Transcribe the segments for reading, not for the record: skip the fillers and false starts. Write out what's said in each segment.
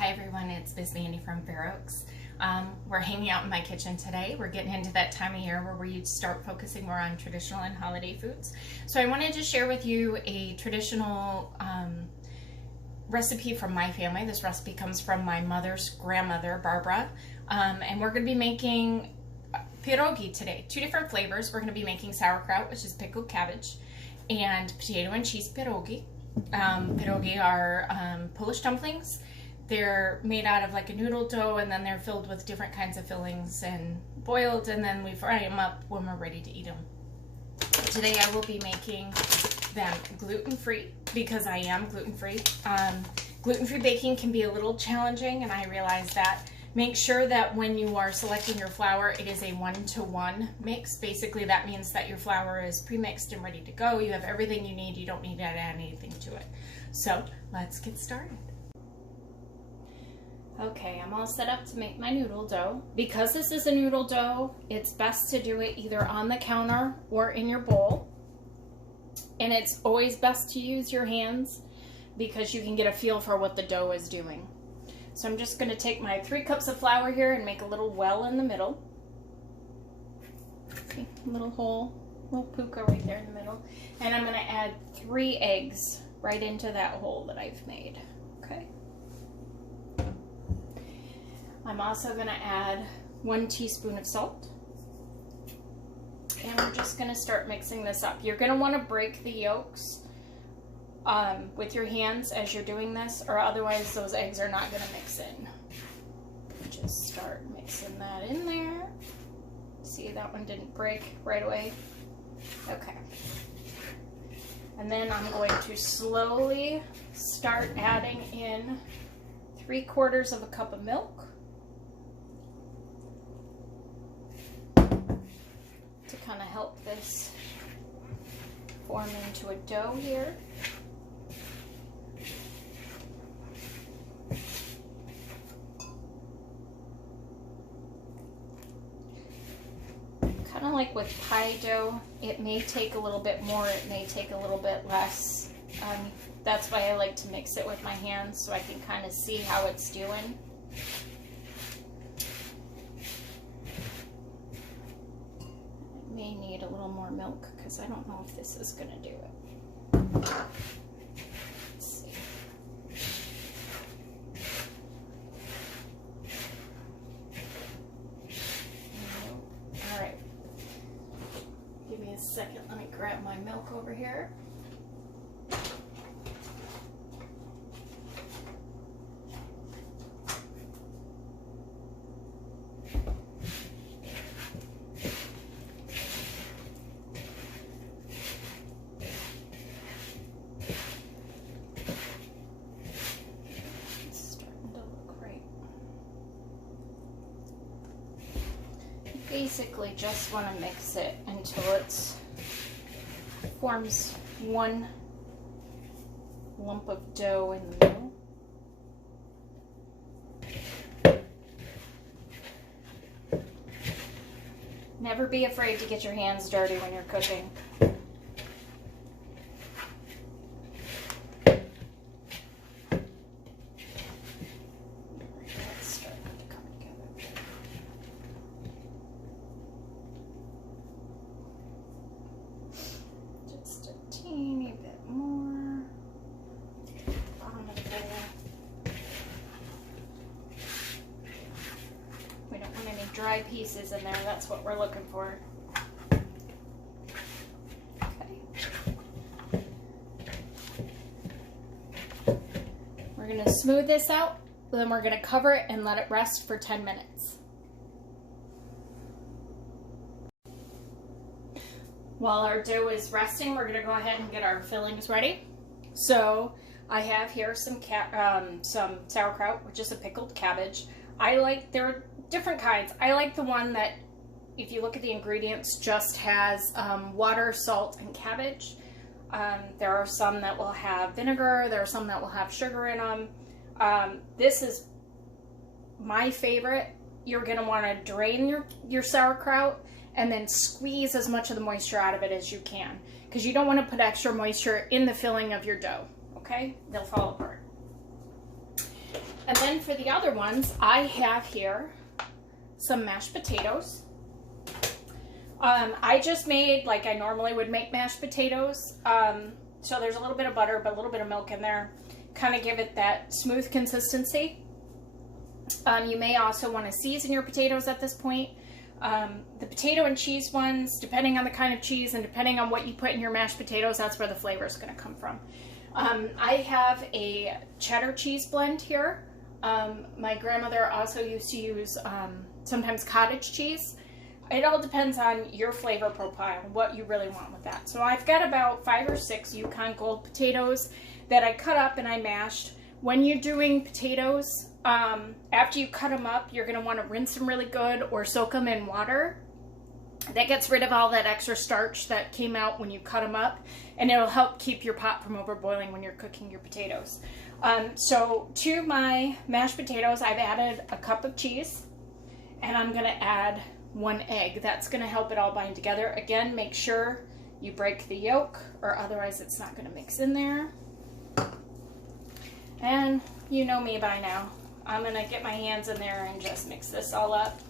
Hi everyone, it's Miss Mandie from Pierogi. We're hanging out in my kitchen today. We're getting into that time of year where we start focusing more on traditional and holiday foods. So I wanted to share with you a traditional recipe from my family. This recipe comes from my mother's grandmother, Barbara, and we're going to be making pierogi today. Two different flavors. We're going to be making sauerkraut, which is pickled cabbage, and potato and cheese pierogi. Pierogi are Polish dumplings. They're made out of like a noodle dough, and then they're filled with different kinds of fillings and boiled, and then we fry them up when we're ready to eat them. Today I will be making them gluten-free because I am gluten-free. Gluten-free baking can be a little challenging, and I realize that. Make sure that when you are selecting your flour, it is a 1-to-1 mix. Basically, that means that your flour is pre-mixed and ready to go. You have everything you need. You don't need to add anything to it. So let's get started. Okay, I'm all set up to make my noodle dough. Because this is a noodle dough, it's best to do it either on the counter or in your bowl. And it's always best to use your hands because you can get a feel for what the dough is doing. So I'm just going to take my 3 cups of flour here and make a little well in the middle. See, little hole, little puka right there in the middle. And I'm going to add 3 eggs right into that hole that I've made. Okay. I'm also going to add 1 teaspoon of salt. And we're just going to start mixing this up. You're going to want to break the yolks with your hands as you're doing this, or otherwise those eggs are not going to mix in. Just start mixing that in there. See, that one didn't break right away. Okay. And then I'm going to slowly start adding in 3/4 of a cup of milk to kind of help this form into a dough here. Kind of like with pie dough, it may take a little bit more, it may take a little bit less. That's why I like to mix it with my hands so I can kind of see how it's doing. It may need a little more milk because I don't know if this is going to do it. Let's see. All right. Give me a second. Let me grab my milk over here. Basically just want to mix it until it forms one lump of dough in the middle. Never be afraid to get your hands dirty when you're cooking. Dry pieces in there, that's what we're looking for. Okay. We're going to smooth this out, then we're going to cover it and let it rest for 10 minutes. While our dough is resting, we're going to go ahead and get our fillings ready. So I have here some sauerkraut, which is a pickled cabbage. There are different kinds. I like the one that, if you look at the ingredients, just has water, salt, and cabbage. There are some that will have vinegar. There are some that will have sugar in them. This is my favorite. You're going to want to drain your sauerkraut and then squeeze as much of the moisture out of it as you can, because you don't want to put extra moisture in the filling of your dough, okay? They'll fall apart. And then for the other ones, I have here some mashed potatoes. I just made like I normally would make mashed potatoes. So there's a little bit of butter, but a little bit of milk in there. Kind of give it that smooth consistency. You may also want to season your potatoes at this point. The potato and cheese ones, depending on the kind of cheese and depending on what you put in your mashed potatoes, that's where the flavor is going to come from. I have a cheddar cheese blend here. My grandmother also used to use sometimes cottage cheese. It all depends on your flavor profile, what you really want with that. So I've got about 5 or 6 Yukon Gold potatoes that I cut up and I mashed. When you're doing potatoes, after you cut them up, you're going to want to rinse them really good or soak them in water. That gets rid of all that extra starch that came out when you cut them up, and it'll help keep your pot from overboiling when you're cooking your potatoes. So to my mashed potatoes, I've added a cup of cheese, and I'm going to add 1 egg. That's going to help it all bind together. Again, make sure you break the yolk, or otherwise it's not going to mix in there. And you know me by now. I'm going to get my hands in there and just mix this all up.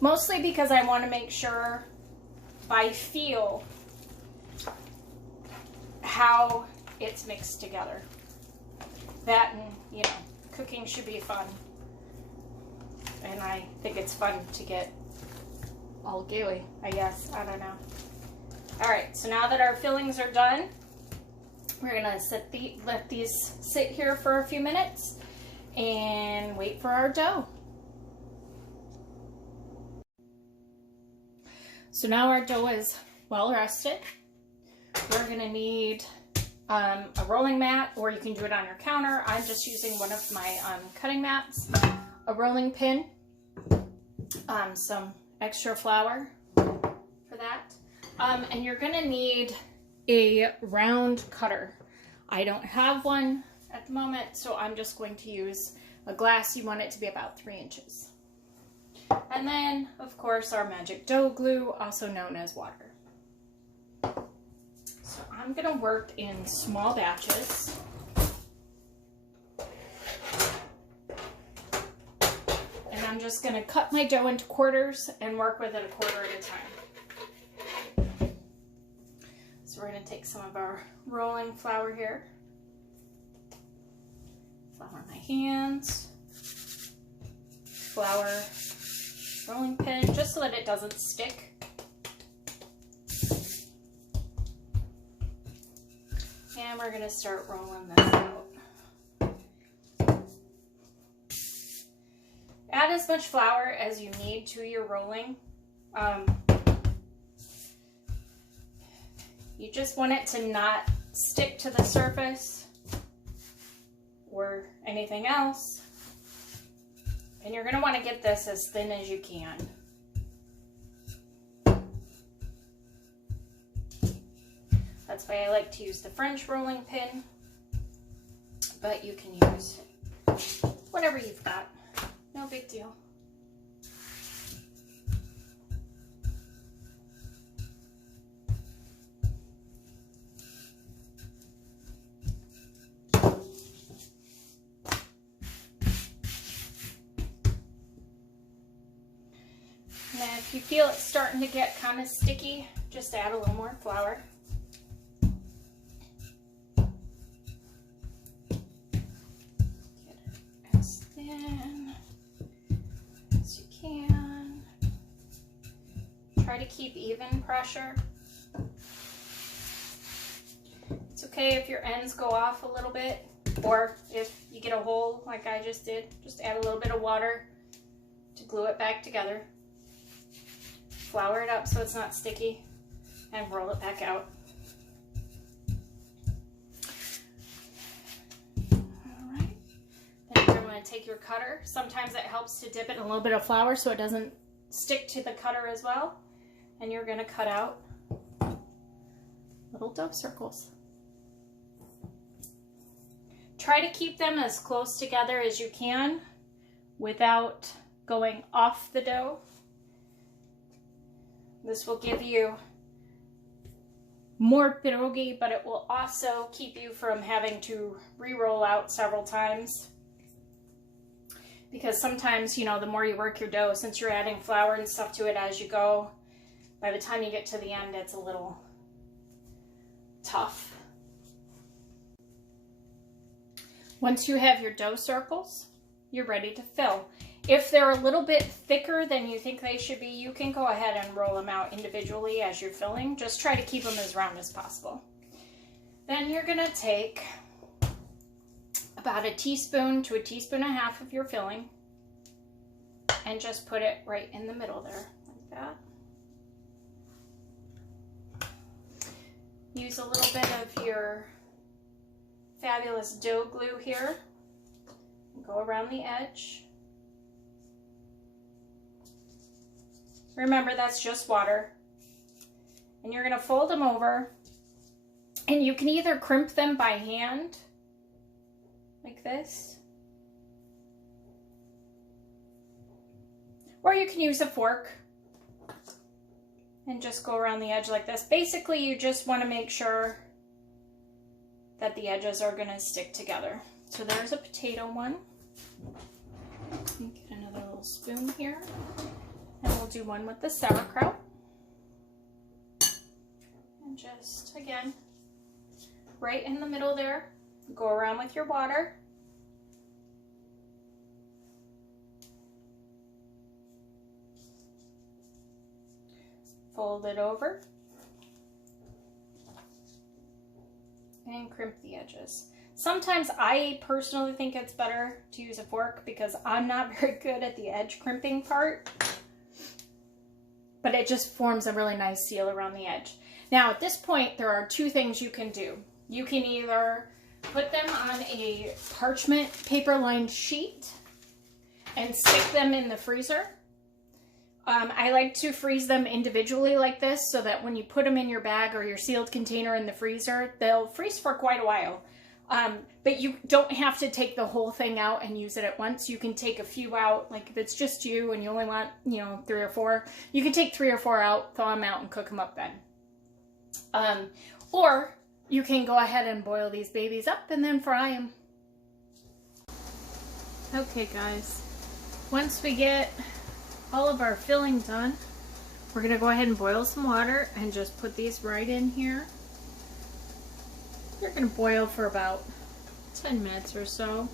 Mostly because I want to make sure I feel how it's mixed together. That and, you know, cooking should be fun. And I think it's fun to get all gooey, I guess. I don't know. Alright, so now that our fillings are done, we're going to let these sit here for a few minutes and wait for our dough. So now our dough is well rested. We're going to need a rolling mat, or you can do it on your counter. I'm just using one of my cutting mats, a rolling pin, some extra flour for that, and you're going to need a round cutter. I don't have one at the moment, so I'm just going to use a glass. You want it to be about 3 inches. And then, of course, our magic dough glue, also known as water. So I'm going to work in small batches. And I'm just going to cut my dough into quarters and work with it a quarter at a time. So we're going to take some of our rolling flour here. Flour my hands. Flour rolling pin, just so that it doesn't stick. And we're going to start rolling this out. Add as much flour as you need to your rolling. You just want it to not stick to the surface or anything else. And you're going to want to get this as thin as you can. That's why I like to use the French rolling pin, but you can use whatever you've got. No big deal. And if you feel it's starting to get kind of sticky, just add a little more flour. Get it as thin as you can. Try to keep even pressure. It's okay if your ends go off a little bit, or if you get a hole like I just did, just add a little bit of water to glue it back together. Flour it up so it's not sticky, and roll it back out. Alright, then you're going to take your cutter. Sometimes it helps to dip it in a little bit of flour so it doesn't stick to the cutter as well. And you're going to cut out little dough circles. Try to keep them as close together as you can without going off the dough. This will give you more pierogi, but it will also keep you from having to re-roll out several times. Because sometimes, you know, the more you work your dough, since you're adding flour and stuff to it as you go, by the time you get to the end, it's a little tough. Once you have your dough circles, you're ready to fill. If they're a little bit thicker than you think they should be, you can go ahead and roll them out individually as you're filling. Just try to keep them as round as possible. Then you're gonna take about a teaspoon to a teaspoon and a half of your filling and just put it right in the middle there, like that. Use a little bit of your fabulous dough glue here. Go around the edge. Remember, that's just water. And you're gonna fold them over, and you can either crimp them by hand, like this, or you can use a fork and just go around the edge like this. Basically, you just want to make sure that the edges are going to stick together. So there's a potato one. Get another little spoon here. And we'll do one with the sauerkraut. And just, again, right in the middle there, go around with your water. Fold it over. And crimp the edges. Sometimes I personally think it's better to use a fork because I'm not very good at the edge crimping part. But it just forms a really nice seal around the edge. Now at this point, there are two things you can do. You can either put them on a parchment paper lined sheet and stick them in the freezer. I like to freeze them individually like this so that when you put them in your bag or your sealed container in the freezer, they'll freeze for quite a while. But you don't have to take the whole thing out and use it at once. You can take a few out, like if it's just you and you only want, you know, 3 or 4, you can take 3 or 4 out, thaw them out, and cook them up then. Or you can go ahead and boil these babies up and then fry them. Okay guys, once we get all of our filling done, we're gonna go ahead and boil some water and just put these right in here. They're gonna boil for about 10 minutes or so.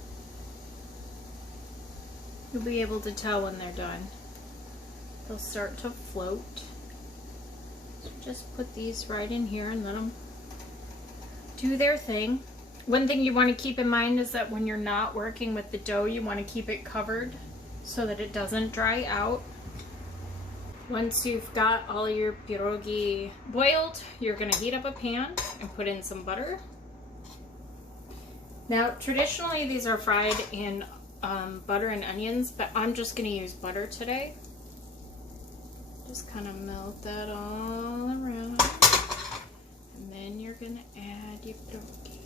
You'll be able to tell when they're done. They'll start to float. So just put these right in here and let them do their thing. One thing you want to keep in mind is that when you're not working with the dough, you want to keep it covered so that it doesn't dry out. Once you've got all your pierogi boiled, you're going to heat up a pan and put in some butter. Now, traditionally these are fried in butter and onions, but I'm just going to use butter today. Just kind of melt that all around. And then you're going to add your pierogi.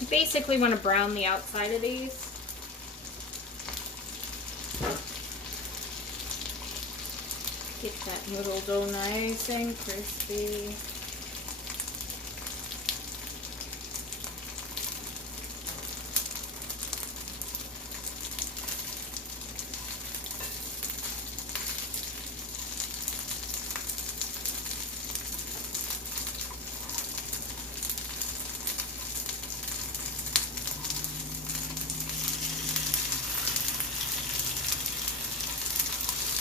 You basically want to brown the outside of these. Get that noodle dough nice and crispy.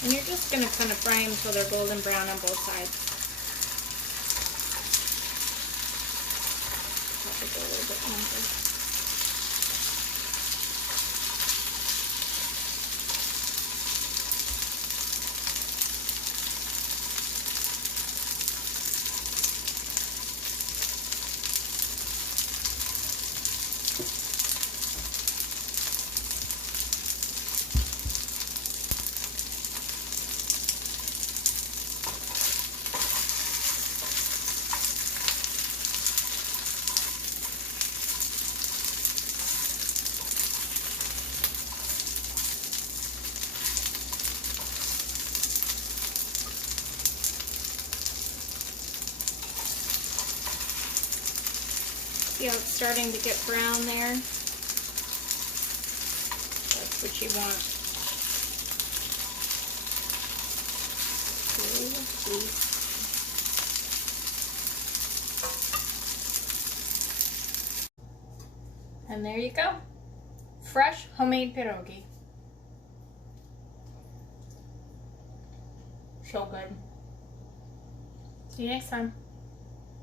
And you're just going to kind of fry them till they're golden brown on both sides. Probably go a little bit longer. See how it's starting to get brown there? That's what you want. And there you go. Fresh homemade pierogi. So good. See you next time.